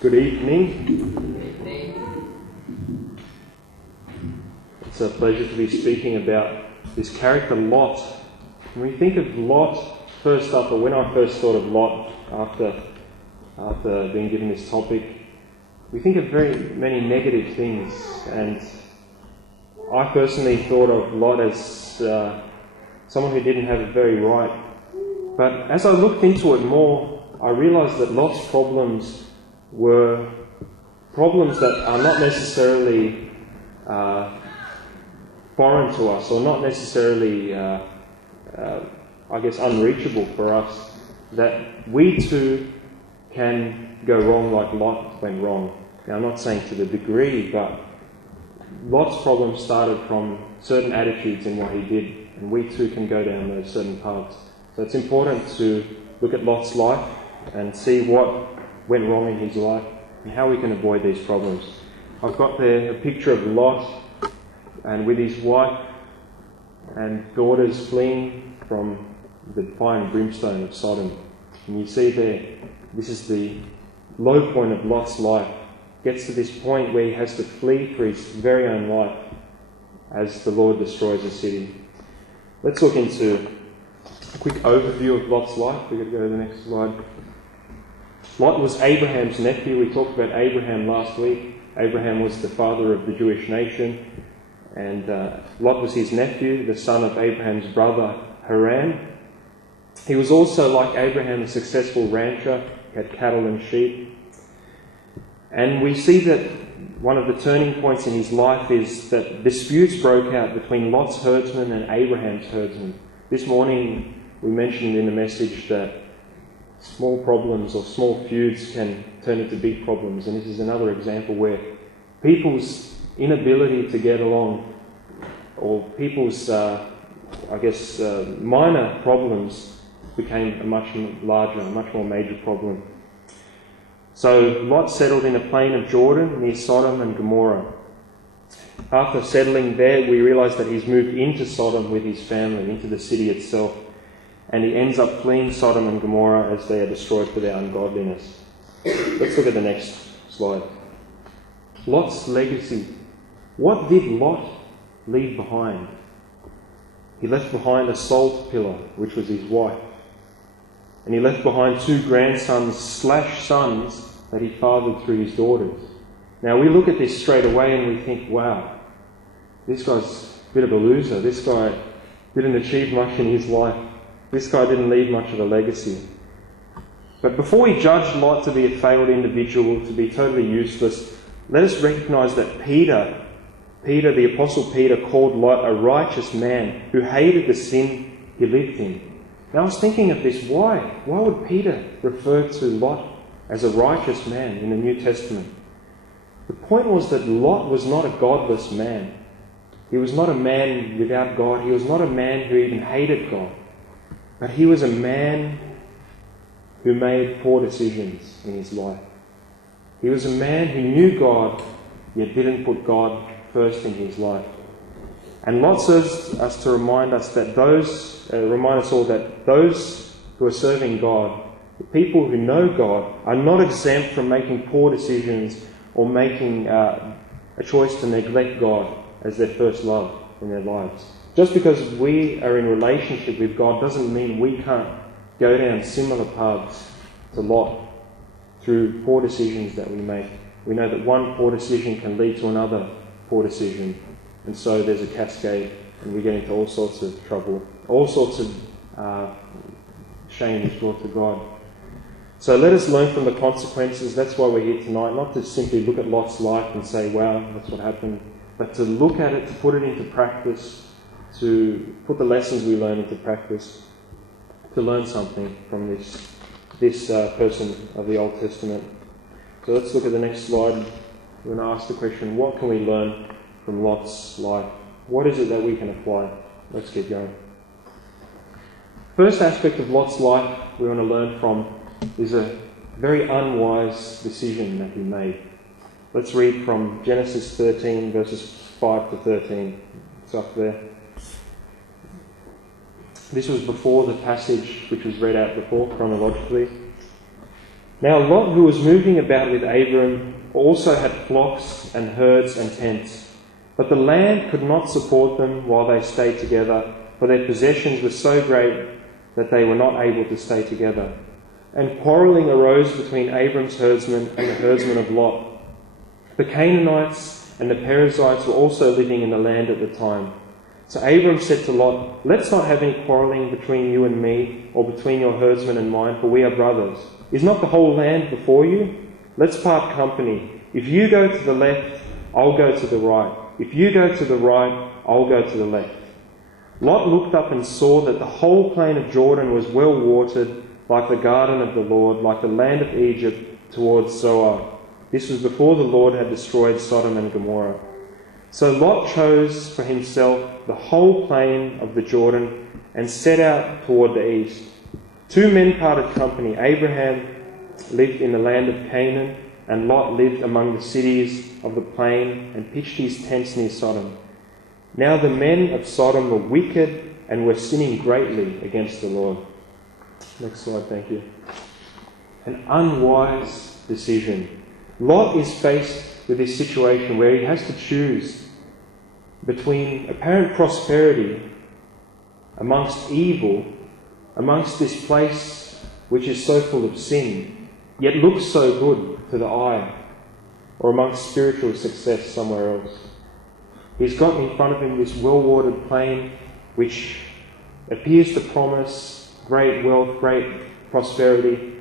Good evening. It's a pleasure to be speaking about this character Lot. When we think of Lot, first up, or when I first thought of Lot after being given this topic, we think of very many negative things, and I personally thought of Lot as someone who didn't have it very right. But as I looked into it more, I realised that Lot's problems were problems that are not necessarily foreign to us, or not necessarily, unreachable for us, that we too can go wrong like Lot went wrong. Now, I'm not saying to the degree, but Lot's problem started from certain attitudes in what he did, and we too can go down those certain paths. So it's important to look at Lot's life and see what went wrong in his life and how we can avoid these problems. I've got there a picture of Lot and with his wife and daughters fleeing from the fire and brimstone of Sodom. And you see there, this is the low point of Lot's life. Gets to this point where he has to flee for his very own life as the Lord destroys the city. Let's look into a quick overview of Lot's life. We're going to go to the next slide. Lot was Abraham's nephew. We talked about Abraham last week. Abraham was the father of the Jewish nation, and Lot was his nephew, the son of Abraham's brother Haran. He was also, like Abraham, a successful rancher. He had cattle and sheep. And we see that one of the turning points in his life is that disputes broke out between Lot's herdsmen and Abraham's herdsmen. This morning we mentioned in the message that small problems or small feuds can turn into big problems, and this is another example where people's inability to get along, or people's, minor problems became a much larger, a much more major problem. So Lot settled in the plain of Jordan near Sodom and Gomorrah. After settling there, we realise that he's moved into Sodom with his family, into the city itself, and he ends up fleeing Sodom and Gomorrah as they are destroyed for their ungodliness. Let's look at the next slide. Lot's legacy. What did Lot leave behind? He left behind a salt pillar, which was his wife. And he left behind 2 grandsons/sons that he fathered through his daughters. Now we look at this straight away and we think, wow, this guy's a bit of a loser. This guy didn't achieve much in his life. This guy didn't leave much of a legacy. But before we judge Lot to be a failed individual, to be totally useless, let us recognise that Peter, the Apostle Peter, called Lot a righteous man who hated the sin he lived in. Now I was thinking of this, why? Why would Peter refer to Lot as a righteous man in the New Testament? The point was that Lot was not a godless man. He was not a man without God. He was not a man who even hated God. But he was a man who made poor decisions in his life. He was a man who knew God, yet didn't put God first in his life. And Lot serves us to remind us all that those who are serving God, the people who know God, are not exempt from making poor decisions or making a choice to neglect God as their first love in their lives. Just because we are in relationship with God doesn't mean we can't go down similar paths to Lot through poor decisions that we make. We know that one poor decision can lead to another poor decision. And so there's a cascade, and we get into all sorts of trouble, all sorts of shame is brought to God. So let us learn from the consequences. That's why we're here tonight, not to simply look at Lot's life and say, wow, that's what happened, but to look at it, to put it into practice, to put the lessons we learn into practice, to learn something from this person of the Old Testament. So let's look at the next slide. We're going to ask the question, what can we learn from Lot's life? What is it that we can apply? Let's get going. First aspect of Lot's life we want to learn from is a very unwise decision that he made. Let's read from Genesis 13, verses 5 to 13. It's up there. This was before the passage which was read out before, chronologically. Now Lot, who was moving about with Abram, also had flocks and herds and tents. But the land could not support them while they stayed together, for their possessions were so great that they were not able to stay together. And quarrelling arose between Abram's herdsmen and the herdsmen of Lot. The Canaanites and the Perizzites were also living in the land at the time. So Abram said to Lot, "Let's not have any quarrelling between you and me, or between your herdsmen and mine, for we are brothers. Is not the whole land before you? Let's part company. If you go to the left, I'll go to the right. If you go to the right, I'll go to the left." Lot looked up and saw that the whole plain of Jordan was well watered, like the garden of the Lord, like the land of Egypt towards Zoar. This was before the Lord had destroyed Sodom and Gomorrah. So Lot chose for himself the whole plain of the Jordan and set out toward the east. 2 men parted company. Abraham lived in the land of Canaan, and Lot lived among the cities of the plain and pitched his tents near Sodom. Now the men of Sodom were wicked and were sinning greatly against the Lord. Next slide, thank you. An unwise decision. Lot is faced with this situation where he has to choose between apparent prosperity amongst evil, amongst this place which is so full of sin, yet looks so good to the eye, or amongst spiritual success somewhere else. He's got in front of him this well-watered plain which appears to promise great wealth, great prosperity,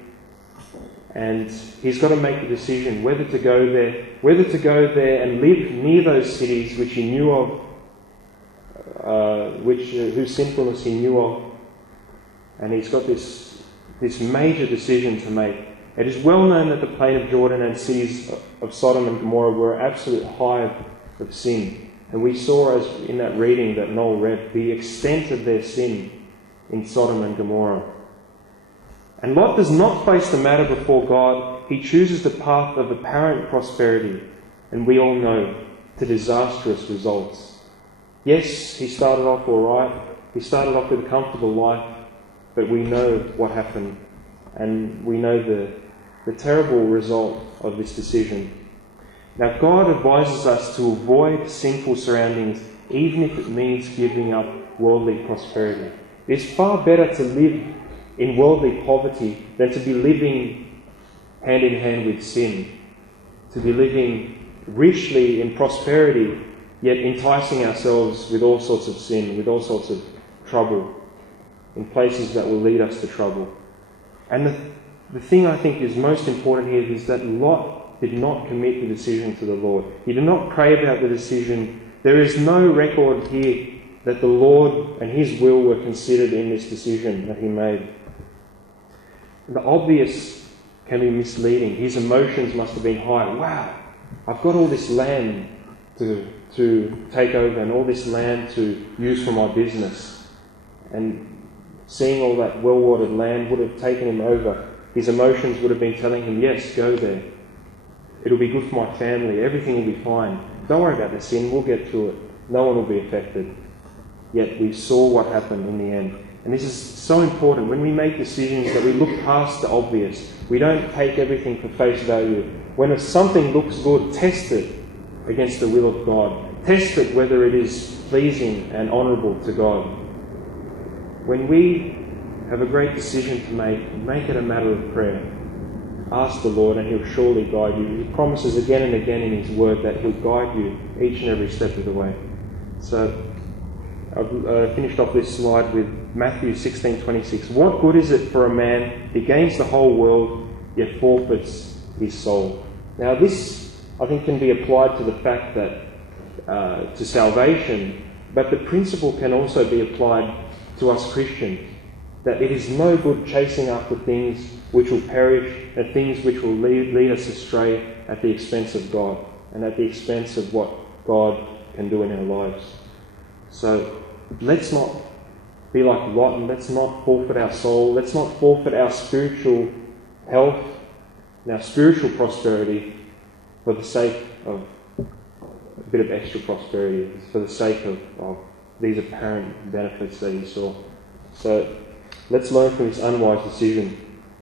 and he's got to make the decision whether to go there and live near those cities which he knew of, whose sinfulness he knew of, and he's got this major decision to make. It is well known that the plain of Jordan and cities of Sodom and Gomorrah were an absolute hive of sin, and we saw, as in that reading that Noel read, the extent of their sin in Sodom and Gomorrah. And Lot does not place the matter before God. He chooses the path of apparent prosperity, and we all know, to disastrous results. Yes, he started off all right. He started off with a comfortable life, but we know what happened, and we know the terrible result of this decision. Now, God advises us to avoid sinful surroundings, even if it means giving up worldly prosperity. It's far better to live in worldly poverty than to be living hand in hand with sin, to be living richly in prosperity, yet enticing ourselves with all sorts of sin, with all sorts of trouble, in places that will lead us to trouble. And the thing I think is most important here is that Lot did not commit the decision to the Lord. He did not pray about the decision. There is no record here that the Lord and His will were considered in this decision that he made. The obvious can be misleading. His emotions must have been high. Wow, I've got all this land to take over and all this land to use for my business. And seeing all that well-watered land would have taken him over. His emotions would have been telling him, yes, go there. It'll be good for my family. Everything will be fine. Don't worry about the sin. We'll get through it. No one will be affected. Yet we saw what happened in the end. And this is so important. When we make decisions, that we look past the obvious. We don't take everything for face value. When something looks good, test it against the will of God. Test it whether it is pleasing and honourable to God. When we have a great decision to make it a matter of prayer. Ask the Lord and He'll surely guide you. He promises again and again in His Word that He'll guide you each and every step of the way. So I've finished off this slide with Matthew 16:26. What good is it for a man he gains the whole world yet forfeits his soul? Now this, I think, can be applied to the fact that to salvation, but the principle can also be applied to us Christians, that it is no good chasing after things which will perish and things which will lead us astray at the expense of God and at the expense of what God can do in our lives. So let's not be like Lot, and let's not forfeit our soul. Let's not forfeit our spiritual health and our spiritual prosperity for the sake of a bit of extra prosperity, for the sake of these apparent benefits that he saw. So let's learn from this unwise decision.